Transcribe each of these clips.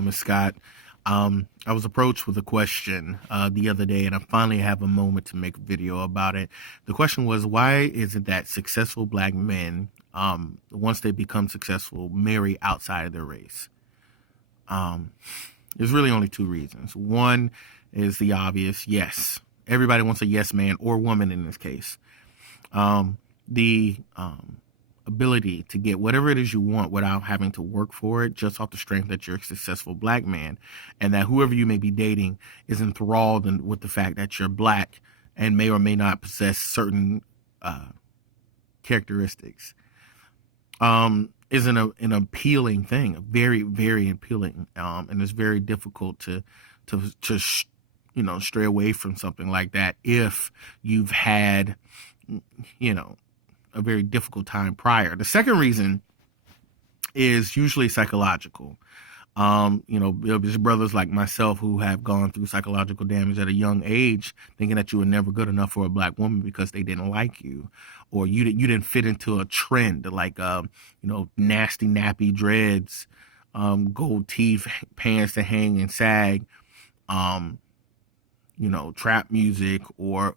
Miss Scott. I was approached with a question the other day, and I finally have a moment to make a video about it. The question was, why is it that successful black men, once they become successful, marry outside of their race? Um, there's really only two reasons. One is the obvious, yes. Everybody wants a yes man or woman in this case. The ability to get whatever it is you want without having to work for it, just off the strength that you're a successful black man, and that whoever you may be dating is enthralled with the fact that you're black and may or may not possess certain uh, characteristics, is an appealing thing, very, very appealing, and it's very difficult to stray away from something like that if you've had, you know, a very difficult time prior. The second reason is usually psychological. There's brothers like myself who have gone through psychological damage at a young age, thinking that you were never good enough for a black woman because they didn't like you, or you didn't fit into a trend like nasty nappy dreads, gold teeth, pants that hang and sag, trap music, or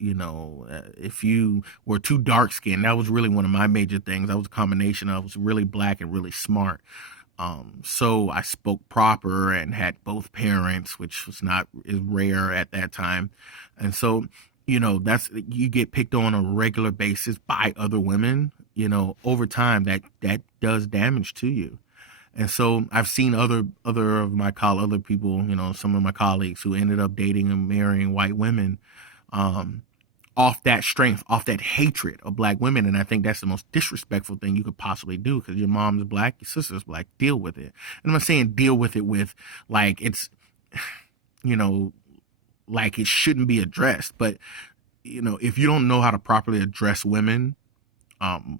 if you were too dark skinned. That was really one of my major things. That was a combination of, I was really black and really smart. So I spoke proper and had both parents, which was not as rare at that time. And so, that's, you get picked on a regular basis by other women, over time that does damage to you. And so I've seen other people, some of my colleagues who ended up dating and marrying white women, off that strength, off that hatred of black women. And I think that's the most disrespectful thing you could possibly do, because your mom's black, your sister's black, deal with it. And I'm not saying deal with it with like it's, like it shouldn't be addressed. But, if you don't know how to properly address women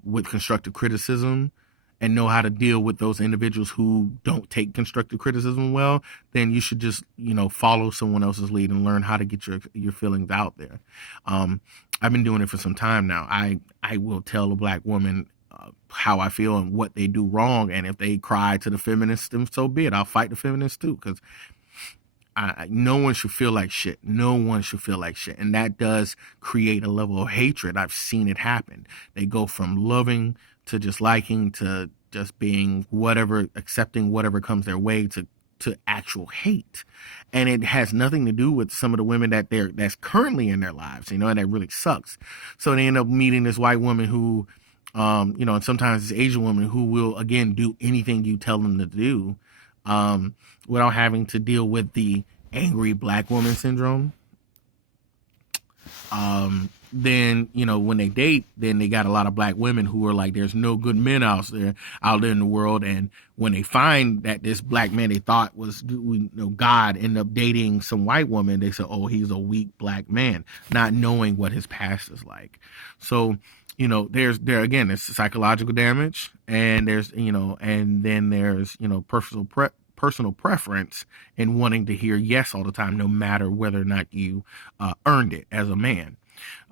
with constructive criticism, and know how to deal with those individuals who don't take constructive criticism well, then you should just, follow someone else's lead and learn how to get your feelings out there. I've been doing it for some time now. I will tell a black woman how I feel and what they do wrong. And if they cry to the feminists, then so be it. I'll fight the feminists too, because no one should feel like shit. No one should feel like shit. And that does create a level of hatred. I've seen it happen. They go from loving to just liking to just being whatever, accepting whatever comes their way, to actual hate. And it has nothing to do with some of the women that's currently in their lives, and that really sucks. So they end up meeting this white woman who, and sometimes this Asian woman who will, again, do anything you tell them to do, without having to deal with the angry black woman syndrome. Then, when they date, then they got a lot of black women who are like, there's no good men out there in the world. And when they find that this black man they thought was, God, end up dating some white woman, they say, oh, he's a weak black man, not knowing what his past is like. So, there's psychological damage, and there's, and then there's, personal preference and wanting to hear yes all the time, no matter whether or not you earned it as a man.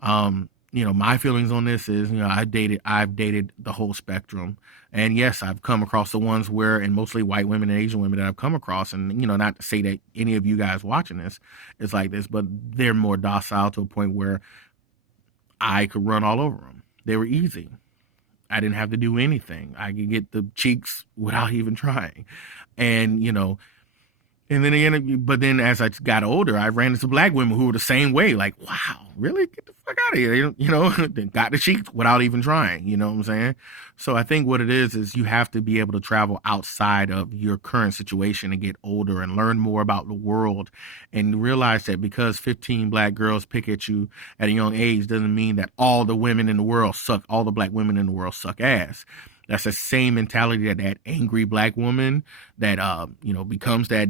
My feelings on this is, I've dated the whole spectrum. And yes, I've come across the ones where, and mostly white women and Asian women that I've come across, and, not to say that any of you guys watching this is like this, but they're more docile to a point where I could run all over them. They were easy. I didn't have to do anything. I could get the cheeks without even trying. And, and then again, but then as I got older, I ran into black women who were the same way. Like, wow, really? Get the fuck out of here. They got the cheeks without even trying. You know what I'm saying? So I think what it is you have to be able to travel outside of your current situation and get older and learn more about the world, and realize that because 15 black girls pick at you at a young age doesn't mean that all the women in the world suck. All the black women in the world suck ass. That's the same mentality that angry black woman that, becomes that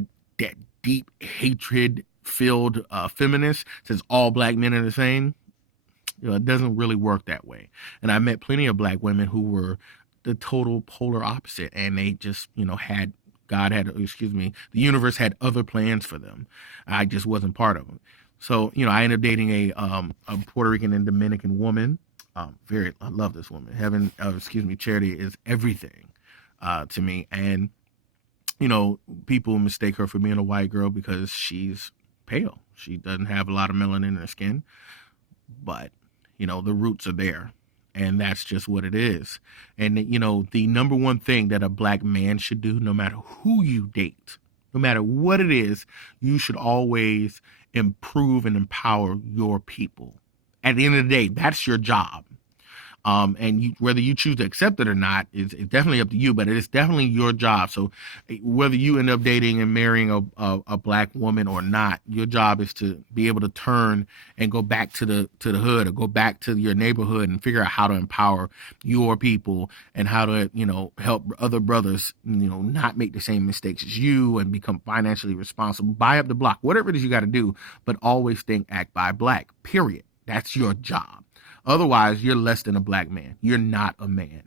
deep hatred filled feminist, says all black men are the same. It doesn't really work that way. And I met plenty of black women who were the total polar opposite, and they just, the universe had other plans for them. I just wasn't part of them. So, I ended up dating a Puerto Rican and Dominican woman. I love this woman. Charity is everything to me. And you know, people mistake her for being a white girl because she's pale. She doesn't have a lot of melanin in her skin, but, you know, the roots are there. And that's just what it is. And, you know, the number one thing that a black man should do, no matter who you date, no matter what it is, you should always improve and empower your people. At the end of the day, that's your job. And whether you choose to accept it or not is definitely up to you, but it is definitely your job. So whether you end up dating and marrying a black woman or not, your job is to be able to turn and go back to the hood, or go back to your neighborhood and figure out how to empower your people and how to, you know, help other brothers, you know, not make the same mistakes as you and become financially responsible. Buy up the block, whatever it is you got to do, but always think, act, buy black, period. That's your job. Otherwise, you're less than a black man. You're not a man.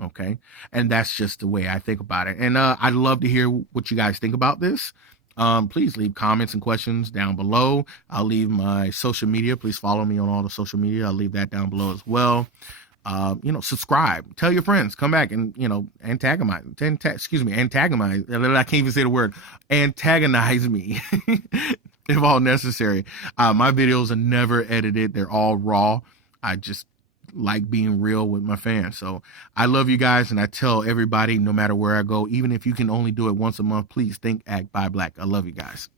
Okay. And that's just the way I think about it. And I'd love to hear what you guys think about this. Please leave comments and questions down below. I'll leave my social media. Please follow me on all the social media. I'll leave that down below as well. You know, subscribe, tell your friends, come back and, you know, antagonize. I can't even say the word. Antagonize me if all necessary. My videos are never edited. They're all raw. I just like being real with my fans. So I love you guys. And I tell everybody, no matter where I go, even if you can only do it once a month, please think, act, buy black. I love you guys.